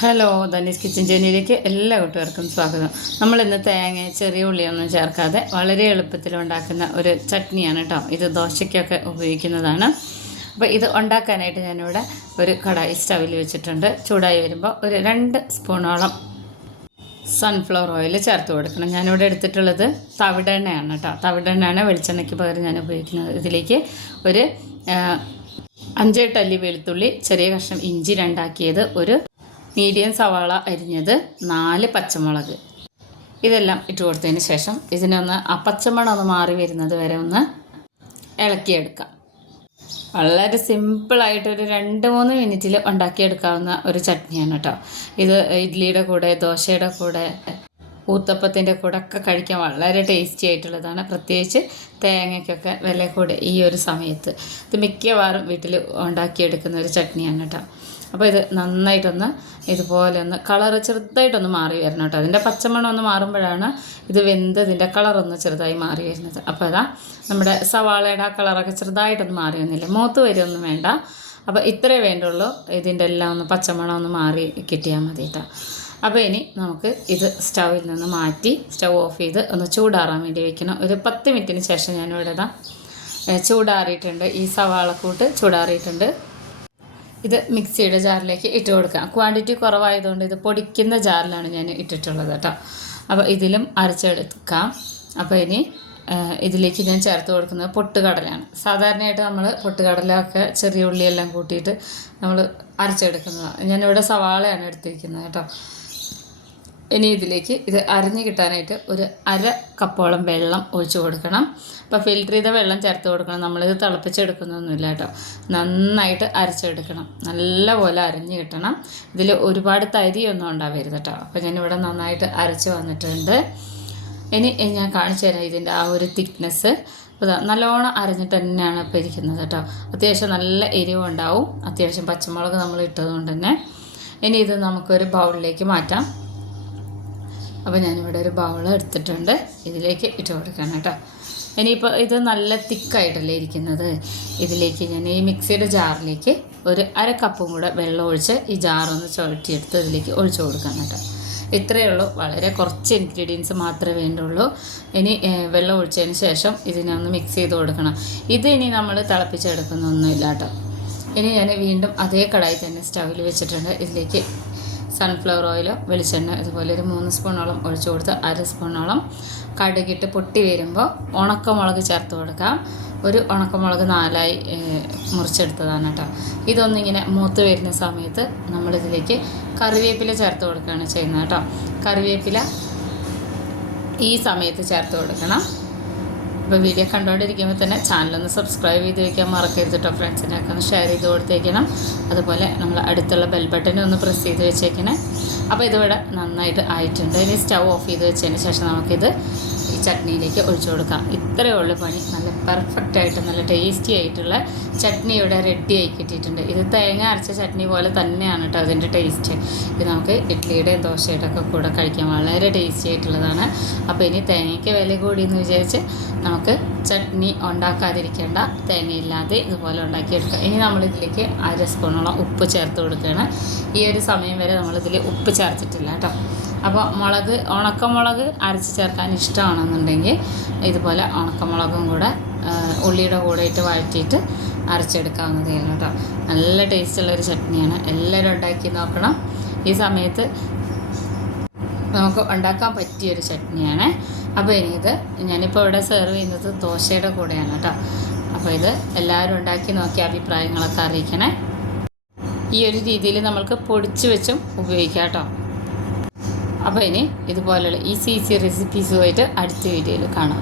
Hello Dhani's kitchen ജേനിയിലേക്ക് എല്ലാ കൂട്ടുകാർക്കും സ്വാഗതം. നമ്മൾ ഇന്ന് തേങ്ങ ചെറിയ ഉള്ളിയൊന്നും ചേർക്കാതെ വളരെ എളുപ്പത്തിൽ ഉണ്ടാക്കുന്ന ഒരു ചട്നിയാണ് കേട്ടോ ഇത് ദോശയ്ക്കൊക്കെ ഉപയോഗിക്കുന്നതാണ്. അപ്പോൾ ഇത് ഉണ്ടാക്കാനായിട്ട് ഞാനിവിടെ ഒരു കടായി സ്റ്റവിൽ വെച്ചിട്ടുണ്ട്. ചൂടായി വരുമ്പോൾ ഒരു രണ്ട് സ്പൂണോളം സൺഫ്ലവർ ഓയിൽ ചേർത്ത് കൊടുക്കണം. ഞാനിവിടെ എടുത്തിട്ടുള്ളത് തവിടെണ്ണയാണ് കേട്ടോ തവിടെണ്ണയാണ് വെളിച്ചെണ്ണയ്ക്ക് പകരം ഞാൻ ഉപയോഗിക്കുന്നത്. ഇതിലേക്ക് ഒരു അഞ്ചേട്ടല്ലി വെളുത്തുള്ളി ചെറിയ കഷ്ണം ഇഞ്ചി രണ്ടാക്കിയത് ഒരു മീഡിയം സവാള അരിഞ്ഞത് നാല് പച്ചമുളക്. ഇതെല്ലാം ഇട്ട് കൊടുത്തതിന് ശേഷം ഇതിനൊന്ന് ആ പച്ചമണം ഒന്ന് മാറി വരുന്നത് വരെ ഒന്ന് ഇളക്കിയെടുക്കാം. വളരെ സിമ്പിളായിട്ട് ഒരു രണ്ട് മൂന്ന് മിനിറ്റിൽ ഉണ്ടാക്കിയെടുക്കാവുന്ന ഒരു ചട്നിയാണ് കേട്ടോ. ഇത് ഇഡ്ഡലിയുടെ കൂടെ ദോശയുടെ കൂടെ ഊത്തപ്പത്തിന്റെ കൂടെ ഒക്കെ കഴിക്കാൻ വളരെ ടേസ്റ്റി ആയിട്ടുള്ളതാണ്. പ്രത്യേകിച്ച് തേങ്ങയ്ക്കൊക്കെ വില കൂടെ ഈ ഒരു സമയത്ത്. ഇത് മിക്കവാറും വീട്ടിൽ ഉണ്ടാക്കിയെടുക്കുന്ന ഒരു ചട്നിയാണ് കേട്ടോ. അപ്പോൾ ഇത് നന്നായിട്ടൊന്ന് ഇതുപോലെ ഒന്ന് കളറ് ചെറുതായിട്ടൊന്ന് മാറി വരണം കേട്ടോ. അതിന്റെ പച്ചമണം ഒന്ന് മാറുമ്പോഴാണ് ഇത് വെന്ത് ഇതിന്റെ കളറൊന്ന് ചെറുതായി മാറി വരുന്നത്. അപ്പോൾ അതാ നമ്മുടെ സവാളയുടെ ആ കളറൊക്കെ ചെറുതായിട്ടൊന്ന് മാറി വന്നില്ല? മൂത്ത് വരെയൊന്നും വേണ്ട. അപ്പോൾ ഇത്രേ വേണ്ടുള്ളൂ. ഇതിന്റെ എല്ലാം ഒന്ന് പച്ചമണം ഒന്ന് മാറി കിട്ടിയാൽ മതി കേട്ടോ. അപ്പോൾ ഇനി നമുക്ക് ഇത് സ്റ്റൗവിൽ നിന്ന് മാറ്റി സ്റ്റൗ ഓഫ് ചെയ്ത് ഒന്ന് ചൂടാറാൻ വേണ്ടി വെക്കണം. ഒരു പത്ത് മിനിറ്റിന് ശേഷം ഞാനിവിടെ ഇതാ ചൂടാറിയിട്ടുണ്ട്. ഈ സവാളക്കൂട്ട് ചൂടാറിയിട്ടുണ്ട്. ഇത് മിക്സിയുടെ ജാറിലേക്ക് ഇട്ട് കൊടുക്കാം. ക്വാണ്ടിറ്റി കുറവായതുകൊണ്ട് ഇത് പൊടിക്കുന്ന ജാറിലാണ് ഞാൻ ഇട്ടിട്ടുള്ളത് കേട്ടോ. അപ്പോൾ ഇതിലും അരച്ചെടുക്കാം. അപ്പോൾ ഇനി ഇതിലേക്ക് ഞാൻ ചേർത്ത് കൊടുക്കുന്നത് പൊട്ടുകടലയാണ്. സാധാരണയായിട്ട് നമ്മൾ പൊട്ടുകടലൊക്കെ ചെറിയ ഉള്ളിയെല്ലാം കൂട്ടിയിട്ട് നമ്മൾ അരച്ചെടുക്കുന്നതാണ് ഞാനിവിടെ സവാളയാണ് എടുത്തിരിക്കുന്നത് കേട്ടോ. ഇനി ഇതിലേക്ക് ഇത് അരഞ്ഞു കിട്ടാനായിട്ട് ഒരു അര കപ്പോളം വെള്ളം ഒഴിച്ച് കൊടുക്കണം. അപ്പോൾ ഫിൽറ്റർ ചെയ്ത വെള്ളം ചേർത്ത് കൊടുക്കണം. നമ്മളിത് തിളപ്പിച്ചെടുക്കുന്നൊന്നുമില്ല കേട്ടോ. നന്നായിട്ട് അരച്ചെടുക്കണം. നല്ലപോലെ അരഞ്ഞു കിട്ടണം. ഇതിൽ ഒരുപാട് തരിയൊന്നും ഉണ്ടാവരുത് കേട്ടോ. അപ്പോൾ ഞാനിവിടെ നന്നായിട്ട് അരച്ച് വന്നിട്ടുണ്ട്. ഇനി ഞാൻ കാണിച്ചു തരാം ഇതിന്റെ ആ ഒരു തിക്നെസ് അപ്പോൾ നല്ലോണം അരഞ്ഞിട്ട് തന്നെയാണ് ഇപ്പോൾ ഇരിക്കുന്നത് കേട്ടോ. അത്യാവശ്യം നല്ല എരിവുണ്ടാവും അത്യാവശ്യം പച്ചമുളക് നമ്മൾ ഇട്ടതുകൊണ്ട് തന്നെ. ഇനി ഇത് നമുക്കൊരു ബൗളിലേക്ക് മാറ്റാം. അപ്പോൾ ഞാനിവിടെ ഒരു ബൗൾ എടുത്തിട്ടുണ്ട്. ഇതിലേക്ക് ഇട്ട് കൊടുക്കണം കേട്ടോ. ഇനിയിപ്പോൾ ഇത് നല്ല തിക്കായിട്ടല്ലേ ഇരിക്കുന്നത്. ഇതിലേക്ക് ഞാൻ ഈ മിക്സിയുടെ ജാറിലേക്ക് ഒരു അര കപ്പും കൂടെ വെള്ളം ഒഴിച്ച് ഈ ജാറൊന്ന് ചുഴറ്റിയെടുത്ത് ഇതിലേക്ക് ഒഴിച്ചു കൊടുക്കണം കേട്ടോ. ഇത്രയേ ഉള്ളൂ. വളരെ കുറച്ച് ഇൻഗ്രീഡിയൻസ് മാത്രമേ വേണ്ടുള്ളൂ. ഇനി വെള്ളം ഒഴിച്ചതിന് ശേഷം ഇതിനെ ഒന്ന് മിക്സ് ചെയ്ത് കൊടുക്കണം. ഇത് ഇനി നമ്മൾ തിളപ്പിച്ചെടുക്കുന്നൊന്നുമില്ല കേട്ടോ. ഇനി ഞാൻ വീണ്ടും അതേ കടായി തന്നെ സ്റ്റൗവിൽ വെച്ചിട്ടുണ്ട്. ഇതിലേക്ക് സൺഫ്ലവർ ഓയിലോ വെളിച്ചെണ്ണ ഇതുപോലെ ഒരു മൂന്ന് സ്പൂണോളം ഒഴിച്ചു കൊടുത്ത് അര സ്പൂണോളം കടുകിട്ട് പൊട്ടി വരുമ്പോൾ ഉണക്കമുളക് ചേർത്ത് കൊടുക്കാം. ഒരു ഉണക്കമുളക് നാലായി മുറിച്ചെടുത്തതാണ് കേട്ടോ ഇതൊന്നിങ്ങനെ മൂത്ത് വരുന്ന സമയത്ത് നമ്മളിതിലേക്ക് കറിവേപ്പില ചേർത്ത് കൊടുക്കുകയാണ് ചെയ്യുന്നത് കേട്ടോ കറിവേപ്പില ഈ സമയത്ത് ചേർത്ത് കൊടുക്കണം. അപ്പോൾ വീഡിയോ കണ്ടുകൊണ്ടിരിക്കുമ്പോൾ തന്നെ ചാനലൊന്ന് സബ്സ്ക്രൈബ് ചെയ്ത് വയ്ക്കാൻ മറക്കരുത് കേട്ടോ ഫ്രണ്ട്സിനൊക്കെ ഒന്ന് ഷെയർ ചെയ്ത് കൊടുത്തേക്കണം. അതുപോലെ നമ്മൾ അടുത്തുള്ള ബെൽ ബട്ടൺ ഒന്ന് പ്രസ് ചെയ്ത് വെച്ചേക്കണേ. അപ്പോൾ ഇതിവിടെ നന്നായിട്ട് ആയിട്ടുണ്ട്. ഇനി സ്റ്റൗ ഓഫ് ചെയ്ത് വെച്ചതിന് ശേഷം നമുക്കിത് ഈ ചട്നിയിലേക്ക് ഒഴിച്ചു കൊടുക്കാം. ഇത്രയേ ഉള്ളൂ പണി. നല്ല പെർഫെക്റ്റ് ആയിട്ട് നല്ല ടേസ്റ്റി ആയിട്ടുള്ള ചട്നി ഇവിടെ റെഡി ആയി കിട്ടിയിട്ടുണ്ട്. ഇത് തേങ്ങ അരച്ച ചട്നി പോലെ തന്നെയാണ് കേട്ടോ അതിന്റെ ടേസ്റ്റ് ഇത് നമുക്ക് ഇഡ്ഡലിയുടെയും ദോശയുടെയൊക്കെ കൂടെ കഴിക്കാം. വളരെ ടേസ്റ്റി ആയിട്ടുള്ളതാണ്. അപ്പോൾ ഇനി തേങ്ങയ്ക്ക് വില കൂടി എന്ന് വിചാരിച്ച് നമുക്ക് ചട്നി ഉണ്ടാക്കാതിരിക്കേണ്ട തേങ്ങയില്ലാതെ ഇതുപോലെ ഉണ്ടാക്കിയെടുക്കുക ഇനി നമ്മളിതിലേക്ക് അര സ്പൂണോളം ഉപ്പ് ചേർത്ത് കൊടുക്കുകയാണ്. ഈ ഒരു സമയം വരെ നമ്മളിതിൽ ഉപ്പ് ചേർത്തിട്ടില്ല കേട്ടോ അപ്പോൾ മുളക് ഉണക്കമുളക് അരച്ച് ചേർക്കാൻ ഇഷ്ടമാണെന്നുണ്ടെങ്കിൽ ഇതുപോലെ ഉണക്കമുളകും കൂടെ ഉള്ളിയുടെ കൂടെ ഇട്ട് വഴറ്റിയിട്ട് അരച്ചെടുക്കാവുന്നതായിരുന്നു കേട്ടോ. നല്ല ടേസ്റ്റുള്ളൊരു ചട്നിയാണ്. എല്ലാവരും ഉണ്ടാക്കി നോക്കണം. ഈ സമയത്ത് നമുക്ക് ഉണ്ടാക്കാൻ പറ്റിയൊരു ചട്നിയാണ്. അപ്പോൾ ഇനി ഇത് ഞാനിപ്പോൾ ഇവിടെ സെർവ് ചെയ്യുന്നത് ദോശയുടെ കൂടെയാണ് കേട്ടോ. അപ്പോൾ ഇത് എല്ലാവരും ഉണ്ടാക്കി നോക്കിയ അഭിപ്രായങ്ങളൊക്കെ അറിയിക്കണേ. ഈ ഒരു രീതിയിൽ നമ്മൾക്ക് പൊടിച്ച് വെച്ചും ഉപയോഗിക്കാം കേട്ടോ. അപ്പോൾ ഇനി ഇതുപോലെയുള്ള ഈസി ഈസി റെസിപ്പീസുമായിട്ട് അടുത്ത വീഡിയോയിൽ കാണാം.